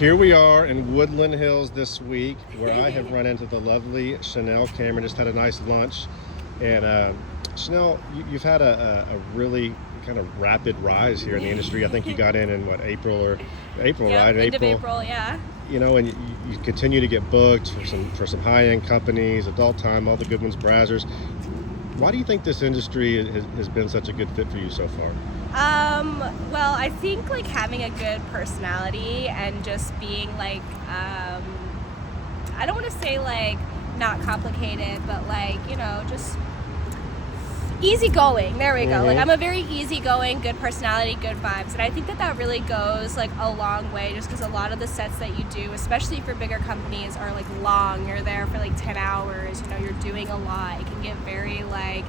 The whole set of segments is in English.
Here we are in Woodland Hills this week, where I have run into the lovely Chanel Camryn. Just had a nice lunch. And Chanel, you've had a really kind of rapid rise here in the industry. I think you got in what, April, yep, right? End of April, yeah. You know, and you continue to get booked for some high-end companies, Adult Time, all the good ones, Brazzers. Why do you think this industry has been such a good fit for you so far? Well, I think like having a good personality and just being like, I don't want to say like not complicated, but like, you know, just easygoing. There we go. Mm-hmm. Like I'm a very easygoing, good personality, good vibes, and I think that really goes like a long way. Just because a lot of the sets that you do, especially for bigger companies, are like long. You're there for like 10 hours. You know, you're doing a lot. It can get very like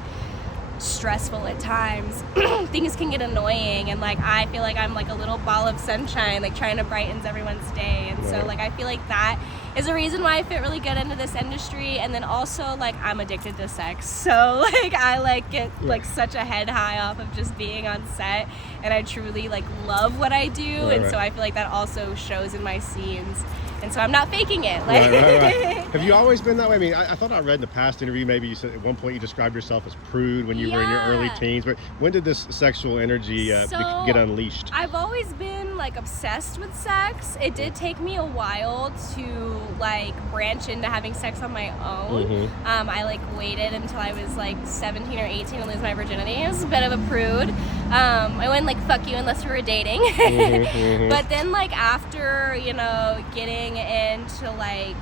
stressful at times. Things can get annoying, and like I feel like I'm like a little ball of sunshine, like trying to brighten everyone's day. And so like I feel like that is a reason why I fit really good into this industry. And then also like I'm addicted to sex, so like I like get like such a head high off of just being on set, and I truly like love what I do. So I feel like that also shows in my scenes, and so I'm not faking it. Like, right. Have you always been that way? I mean, I thought I read in the past interview, maybe you said at one point you described yourself as prude when you were in your early teens, but when did this sexual energy get unleashed? I've always been like obsessed with sex. It did take me a while to like branch into having sex on my own. Mm-hmm. I like waited until I was like 17 or 18 to lose my virginity. I was a bit of a prude. I wouldn't like fuck you unless we were dating. Mm-hmm. But then like after, you know, getting into like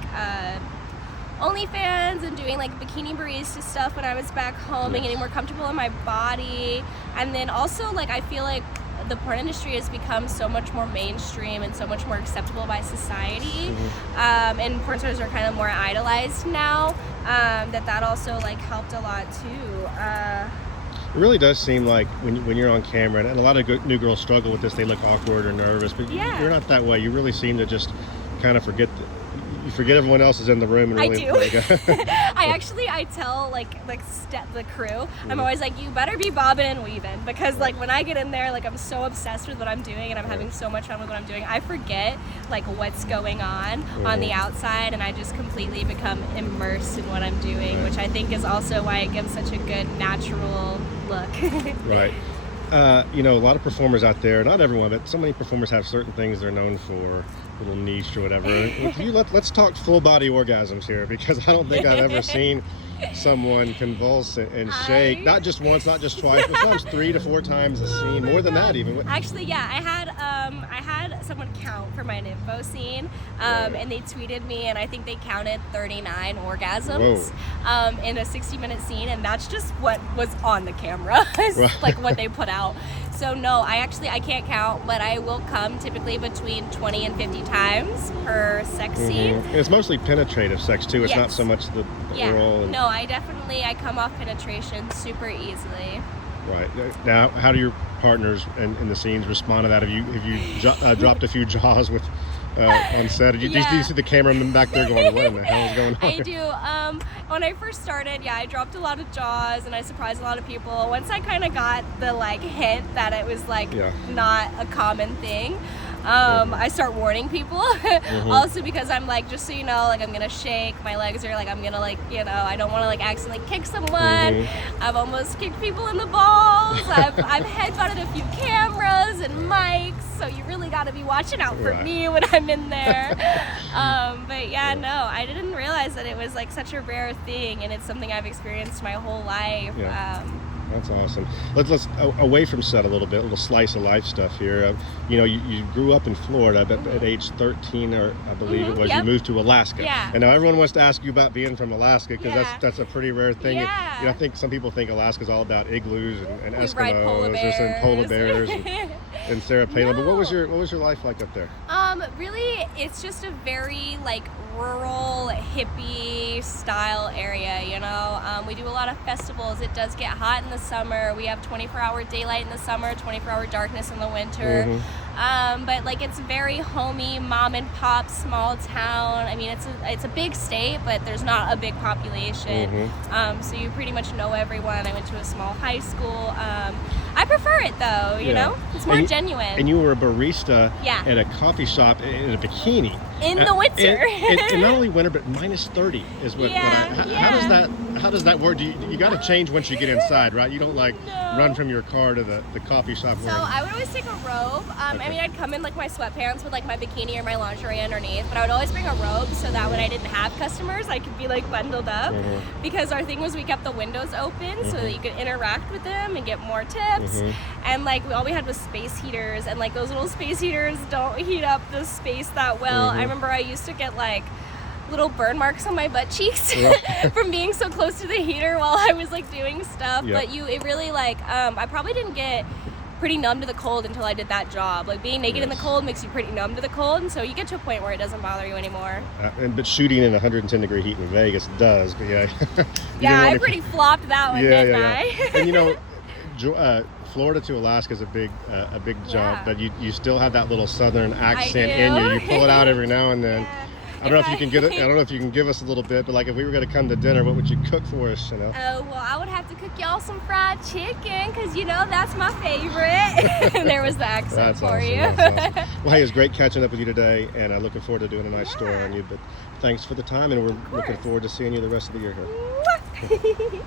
OnlyFans and doing like bikini barista stuff when I was back home and getting more comfortable in my body, and then also like I feel like the porn industry has become so much more mainstream and so much more acceptable by society, and porn stars are kind of more idolized now, that also like helped a lot too. It really does seem like when you're on camera, and a lot of new girls struggle with this, they look awkward or nervous, but you're not that way. You really seem to just kind of forget everyone else is in the room. And really, I do. I tell like the crew, I'm always like, you better be bobbing and weaving, because like when I get in there, like I'm so obsessed with what I'm doing and I'm having so much fun with what I'm doing, I forget like what's going on the outside, and I just completely become immersed in what I'm doing, which I think is also why it gives such a good natural look. Right. You know, a lot of performers out there, not everyone, but so many performers have certain things they're known for, a little niche or whatever. Let's talk full body orgasms here, because I don't think I've ever seen someone convulse and shake, not just once, not just twice, but sometimes 3 to 4 times a scene, more than that even. Actually, yeah, I had someone count for my nympho scene, and they tweeted me, and I think they counted 39 orgasms in a 60-minute scene, and that's just what was on the camera, like what they put out. So no, I can't count, but I will come typically between 20 and 50 times per sex scene. And it's mostly penetrative sex too. It's not so much the oral. No, I come off penetration super easily. Right. Now, how do your partners in the scenes respond to that? Have you dropped a few jaws with on set? Do you see the cameraman back there going, what in the hell is going on? I do. When I first started, I dropped a lot of jaws and I surprised a lot of people. Once I kind of got the like hint that it was like not a common thing, I start warning people. Also because I'm like, just so you know, like I'm gonna shake, my legs are like, I'm gonna like, you know, I don't want to like accidentally kick someone. I've almost kicked people in the balls. I've headbutted a few cameras and mics, so you really got to be watching out for me when I'm in there. But yeah, no, I didn't realize that it was like such a rare thing, and it's something I've experienced my whole life. That's awesome. Let's away from set a little slice of life stuff here. You know, you grew up in Florida, but at age 13, or I believe it was, you moved to Alaska. And now everyone wants to ask you about being from Alaska, because that's a pretty rare thing. You know, I think some people think Alaska's all about igloos and Eskimos, polar bears and Sarah Palin. But what was your life like up there? Really, it's just a very like rural hippie style area, you know. We do a lot of festivals. It does get hot in the summer. We have 24-hour daylight in the summer, 24-hour darkness in the winter. But like it's very homey, mom and pop, small town. I mean, it's a big state, but there's not a big population. So you pretty much know everyone. I went to a small high school. I prefer it though, you know? It's more genuine. And you were a barista Yeah. at a coffee shop in a bikini. In the winter. And not only winter, but -30 is what. How does that work? You got to change once you get inside, right? You don't like run from your car to the coffee shop. So I would always take a robe. I mean, I'd come in like my sweatpants with like my bikini or my lingerie underneath, but I would always bring a robe so that when I didn't have customers, I could be like bundled up. Because our thing was we kept the windows open so that you could interact with them and get more tips. And like all we had was space heaters, and like those little space heaters don't heat up the space that well. I remember I used to get like little burn marks on my butt cheeks from being so close to the heater while I was like doing stuff. But it really like I probably didn't get pretty numb to the cold until I did that job. Like being naked in the cold makes you pretty numb to the cold, and so you get to a point where it doesn't bother you anymore. But shooting in 110-degree heat in Vegas does. But yeah, I pretty flopped that one, didn't I? And you know, Florida to Alaska is a big jump, but you still have that little southern accent in you. You pull it out every now and then. I don't know if you can get it. I don't know if you can give us a little bit, but like if we were going to come to dinner, what would you cook for us? You know? Oh well, I would have to cook y'all some fried chicken because you know that's my favorite. There was the accent for you. That's awesome. Well, hey, it's great catching up with you today, and I'm looking forward to doing a nice story on you. But thanks for the time, and we're looking forward to seeing you the rest of the year here.